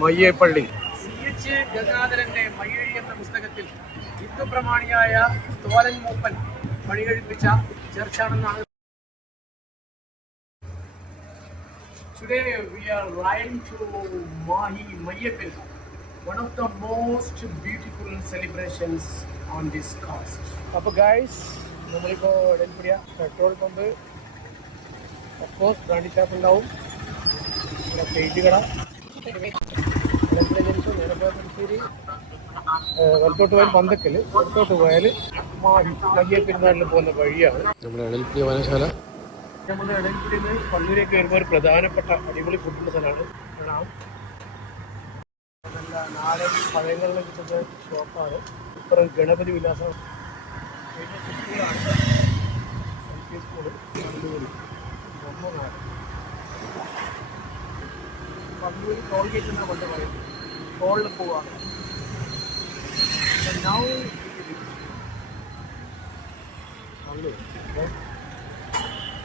മയ്യേപ്പള്ളി. CH ഗംഗാധരന്റെ Mayyazhi എന്ന പുസ്തകത്തിൽ ഹിന്ദു പ്രമാണിയായ തോലൻ മൂപ്പൻ പണികഴിപ്പിച്ച ചർച്ചാണെന്നാണ്. Today we are riding to Mahi Mayyapalli, one of the most beautiful celebrations on this coast. അപ്പോൾ guys, നമ്മളിപ്പോൾ Edalpuzha petrol pump, of course brandy shop ഉണ്ടാവും, പിന്നെ paint കട, എടൽപ്പുഴ junction, നേരപ്പോശ്ശേരി, വലത്തോട്ട് പോയാൽ പന്തക്കൽ, വലത്തോട്ട് പോയാൽ മാഹി മയ്യപ്പെരുന്നാളിൽ പോകുന്ന വഴിയാണ് നമ്മുടെ എടൽപ്പുഴ വനശാല. നമ്മുടെ എടൽപ്പുഴയിൽ നിന്ന് പള്ളിയിലേക്ക് വരുമ്പോൾ ഒരു പ്രധാനപ്പെട്ട അടിപൊളി ഫുഡിൻ്റെ സ്ഥലമാണ്. കാണാം, നല്ല നാടൻ പഴയങ്ങളിലെ കിട്ടുന്ന ഷോപ്പാണ്. ഇപ്പുറം ഗണപതി വിലാസം സ്കൂളാണ്, LP സ്കൂള് പള്ളൂര് ബ്രഹ്മനാട്. പള്ളൂര് ടോൾ ഗേറ്റ് എന്നാണ് കൊണ്ട് പറയുന്നത്. ടോളിൽ പോവാണ്.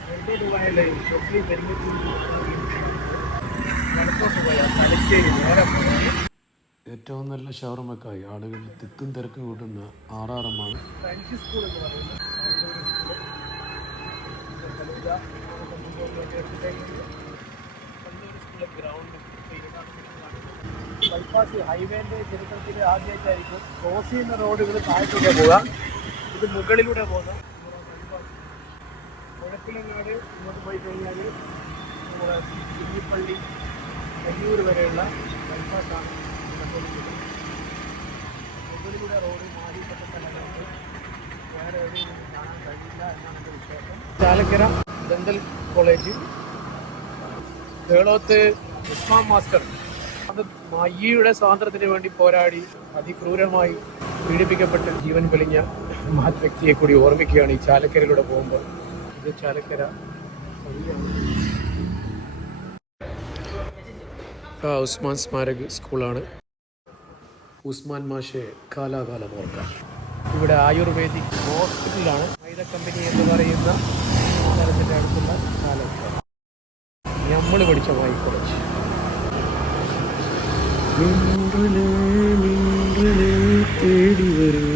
വലത്തോട്ട് പോയാൽ ഷൊപ്ലി പെരുമ്പത്തൂർ, വലത്തോട്ട് പോയാൽ തലശ്ശേരി നേരെ പോയാൽ ഏറ്റവും നല്ല ഷവർമക്കായി ആളുകൾ തിക്കും തിരക്കും കൂട്ടുന്ന ആറാറമാണ് ഫ്രഞ്ച് സ്കൂൾ എന്ന് പറയുന്നത്. ഗ്രൗണ്ട് ബൈപ്പാസ് ഹൈവേൻ്റെ ചരിത്രത്തിൽ ആദ്യമായിട്ടായിരിക്കും ക്രോസ് ചെയ്യുന്ന റോഡുകൾ താഴത്തോടെ പോകാം. ഇത് മുകളിലൂടെ പോകുന്ന മുഴപ്പിലങ്ങാട് ഇങ്ങോട്ട് പോയി കഴിഞ്ഞാൽ നമ്മുടെ കുഞ്ഞിപ്പള്ളി കയ്യൂർ വരെയുള്ള ബൈപ്പാസാണ് കണ്ടുകൊണ്ടിരിക്കുന്നത്. മുകളിലൂടെ റോഡ് മാറിപ്പെട്ട സ്ഥലങ്ങൾക്ക് വേറെ എവിടെയും കാണാൻ കഴിയില്ല എന്നാണ് എൻ്റെ വിശ്വാസം. Chalakkara dental college, Keloth Usman master, അത് മയ്യയുടെ സ്വാതന്ത്ര്യത്തിന് വേണ്ടി പോരാടി അതിക്രൂരമായി പീഡിപ്പിക്കപ്പെട്ട് ജീവൻ പൊലിഞ്ഞ മഹത് വ്യക്തിയെ കൂടി ഓർമ്മിക്കുകയാണ് ഈ ചാലക്കരയിലൂടെ പോകുമ്പോൾ. ഇത് ചാലക്കര ഉസ്മാൻ സ്മാരക സ്കൂളാണ്. ഉസ്മാൻ മാഷെ കാലാകാലം ഓർക്കാം. ഇവിടെ ആയുർവേദിക് ഹോസ്പിറ്റലാണ്. മൈദ കമ്പനി എന്ന് പറയുന്ന സ്ഥലത്തിൻ്റെ അടുത്തുള്ള ചാലക്കര. നമ്മൾ പഠിച്ച വായി കോളേജ്. തേടി വരൂ,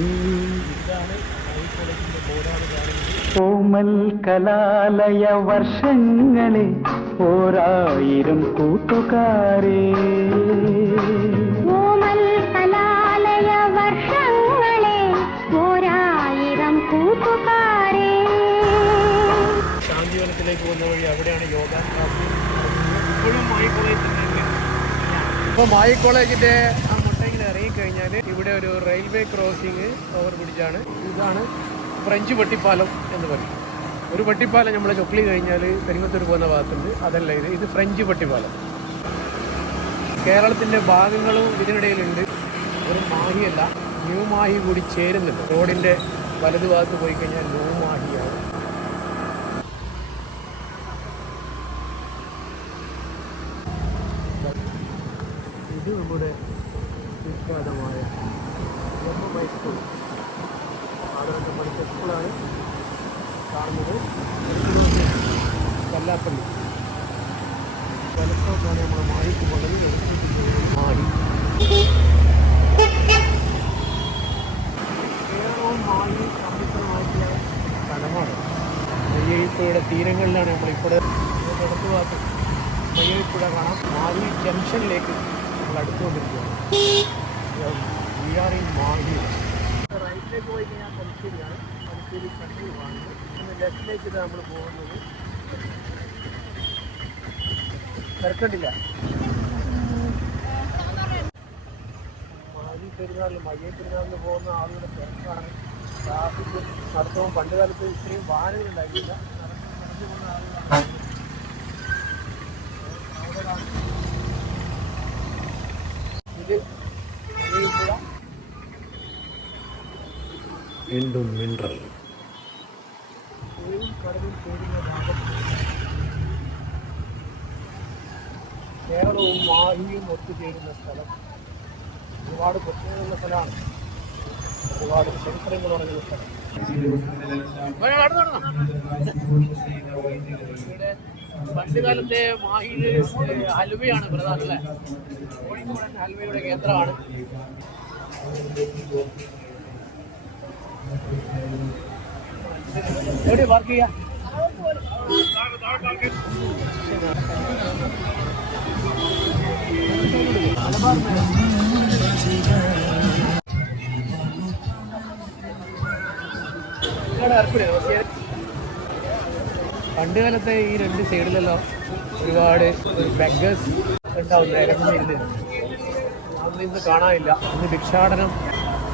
ഇതാണ് വായി കോളേജിൻ്റെ ബോർഡാണ് കാണുന്നത്. കോമൽ കലാലയ വർഷങ്ങളെ ഓരായിരം കൂട്ടുകാരേ, കോമൽ കലാലയ വർഷങ്ങളെ ഓരായിരം കൂട്ടുകാരേ. ശാന്തിവനത്തിലേക്ക് പോകുന്ന വഴി അവിടെയാണ് യോഗ ക്ലാസ്. ഇപ്പോഴും മായി കോളേജ് തന്നെ. ഇപ്പോൾ മായി കോളേജിൻ്റെ ആ മുട്ടയിൽ ഇറങ്ങിക്കഴിഞ്ഞാൽ ഇവിടെ ഒരു റെയിൽവേ ക്രോസിങ് ഓവർ ബ്രിഡ്ജാണ്. ഇതാണ് ഫ്രഞ്ച് പട്ടിപ്പാലം എന്ന് പറയും. ഒരു പട്ടിപ്പാലം നമ്മൾ ചൊക്ലി കഴിഞ്ഞാൽ പെരിങ്ങത്തൂർ പോകുന്ന ഭാഗത്തുണ്ട്, അതല്ല ഇത് ഫ്രഞ്ച് പട്ടിപ്പാലം. കേരളത്തിൻ്റെ ഭാഗങ്ങളും ഇതിനിടയിലുണ്ട്. ഒരു മാഹിയല്ല, ന്യൂ മാഹി കൂടി ചേരുന്നുണ്ട്. റോഡിൻ്റെ വലതുഭാഗത്ത് പോയി കഴിഞ്ഞാൽ ന്യൂ മാഹിയാണ്. ഇത് നമ്മുടെ വിഖ്യാതമായ എം സ്കൂൾ, ആദരത്തെ പഠിച്ച സ്കൂളാണ് കാണുന്നത്. കല്ലാപ്പള്ളി വലത്തോട്ടാണ് നമ്മൾ മാഹിക്ക് പോകുന്നത്. മാഹി കേരളവും മാഹി സംയുക്തമായിട്ടുള്ള സ്ഥലമാണ്. മയ്യഴിപ്പുഴയുടെ തീരങ്ങളിലാണ് നമ്മളിപ്പോൾ അടുത്ത ഭാഗത്ത് മയ്യഴിപ്പുഴ കാണാം. മാഹി ജംഗ്ഷനിലേക്ക് നമ്മൾ അടുത്തുകൊണ്ടിരിക്കുകയാണ്. We are in Mahe. റൈറ്റിലേക്ക് പോയി കഴിഞ്ഞാൽ തലശ്ശേരിയാണ്. തലശ്ശേരി കണ്ണൂർ കാണുന്നത്. പിന്നെ ലെഫ്റ്റിലേക്ക് ഇത് നമ്മൾ പോകുന്നത്. തിരക്കണ്ടില്ല. മാഹി പെരുന്നാളിന് മയ്യ പെരുന്നാളിന് പോകുന്ന ആളുകളുടെ തിരക്കാണ്. ട്രാഫിക് നടത്തുമ്പോൾ പണ്ട് കാലത്ത് ഇത്രയും വാഹനങ്ങൾ ഉണ്ടായിരുന്നില്ല. നടന്നു പോകുന്ന ആളുകളാണ്. ഇത് മയ്യഴിപ്പുഴ വീണ്ടും മിനറൽ കടലിൽ ചേരുന്ന ഭാഗത്ത് കേരളവും മാഹിയും ഒത്തുചേരുന്ന സ്ഥലം. ഒരുപാട് പ്രത്യേകതയുള്ള സ്ഥലമാണ്. ഒരുപാട് ചരിത്രങ്ങൾ പറയുന്ന സ്ഥലം. ഇവിടെ പണ്ട് കാലത്തെ മാഹിയിൽ ഹൽവയാണ് പ്രധാനം അല്ലേ? കോഴിക്കോടൻ ഹൽവയുടെ കേന്ദ്രമാണ്. എവിടെ വർക്ക് ചെയ്യാ? പണ്ട് കാലത്തെ ഈ രണ്ട് സൈഡിലെല്ലാം ഒരുപാട് ബെഗേഴ്സ് ഉണ്ടാവും, നിരന്നിരുന്ന്. അതൊന്നും ഇന്ന് കാണാനില്ല. ഇന്ന് ഭിക്ഷാടനം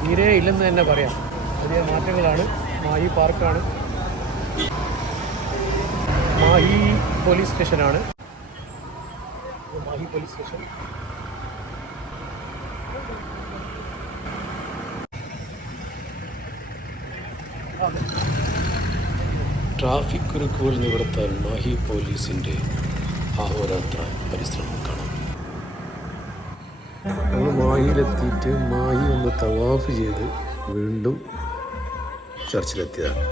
തീരെ ഇല്ലെന്ന് തന്നെ പറയാം. വലിയ മാറ്റങ്ങളാണ്. മാഹി പാർക്കാണ്, മാഹി പോലീസ് സ്റ്റേഷനാണ്. Mahe police station. ട്രാഫിക് കുരുക്കുകൾ നിവർത്താൻ മാഹി പോലീസിൻ്റെ അഹോരാത്ര പരിശ്രമം കാണാം. നമ്മൾ മാഹിയിലെത്തിയിട്ട് മാഹി ഒന്ന് തവാഫ് ചെയ്ത് വീണ്ടും ചർച്ചിലെത്തിയതാണ്.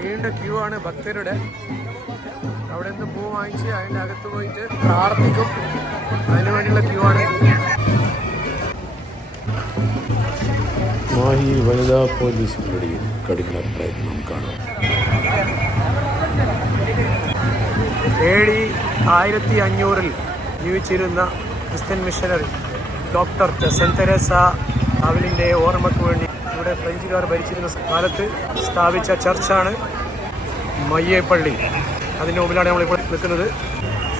നീണ്ട ക്യൂ ആണ് ഭക്തരുടെ. അവിടെ നിന്ന് പൂ വാങ്ങിച്ച് അതിൻ്റെ അകത്ത് പോയിട്ട് പ്രാർത്ഥിക്കും. അതിനു വേണ്ടിയുള്ള ക്യൂ ആണ്. മാഹി വനിതാ പോലീസിനുടെയും കഠിന പ്രയത്നം കാണാം. AD 1500 ജീവിച്ചിരുന്ന Christian missionary doctor saint Teresa അവലിൻ്റെ ഓർമ്മയ്ക്ക് വേണ്ടി ഇവിടെ ഫ്രഞ്ചുകാർ ഭരിച്ചിരുന്ന കാലത്ത് സ്ഥാപിച്ച ചർച്ചാണ് മയ്യപ്പള്ളി. അതിൻ്റെ മുമ്പിലാണ് നമ്മളിപ്പോൾ നിൽക്കുന്നത്.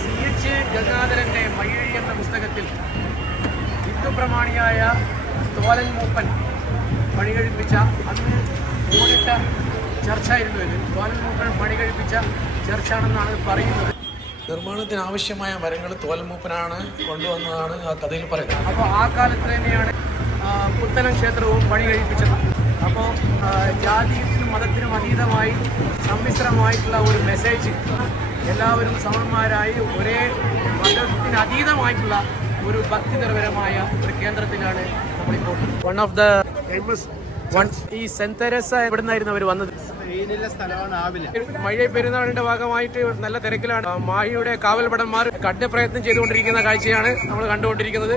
CH ഗംഗാധരൻ്റെ മയ്യഴി എന്ന പുസ്തകത്തിൽ ഹിന്ദു പ്രമാണിയായ തോലൻ മൂപ്പൻ പണി കഴിപ്പിച്ച അന്ന് ഓടിട്ട ചർച്ചായിരുന്നു ഇത്. തോലൻ മൂപ്പൻ പണി കഴിപ്പിച്ച ചർച്ചാണെന്നാണ് പറയുന്നത്. നിർമ്മാണത്തിന് ആവശ്യമായ മരങ്ങൾ തോലൻ മൂപ്പനാണ് കൊണ്ടുവന്നതാണ് ആ കഥയിൽ പറയുന്നത്. അപ്പോൾ ആ കാലത്ത് തന്നെയാണ് പുത്തനം ക്ഷേത്രവും പണി കഴിപ്പിച്ചത്. അപ്പോൾ ജാതിക്കും മതത്തിനും അതീതമായി സമ്മിശ്രമായിട്ടുള്ള ഒരു മെസ്സേജ്, എല്ലാവരും സമന്മാരായി ഒരേ മതത്തിന് അതീതമായിട്ടുള്ള ഒരു ഭക്തിനിർഭരമായ ഒരു കേന്ദ്രത്തിലാണ് നമ്മളിപ്പോൾ. വൺ ഓഫ് ദ ഫേമസ് ഈ സെന്റ് തെരേസ എവിടെ നിന്നായിരുന്നു അവർ വന്നത്? മഴ പെരുന്നാളിന്റെ ഭാഗമായിട്ട് നല്ല തിരക്കിലാണ്. മാഹിയുടെ കാവൽഭടന്മാർ കഠിന പ്രയത്നം ചെയ്തുകൊണ്ടിരിക്കുന്ന കാഴ്ചയാണ് നമ്മൾ കണ്ടുകൊണ്ടിരിക്കുന്നത്.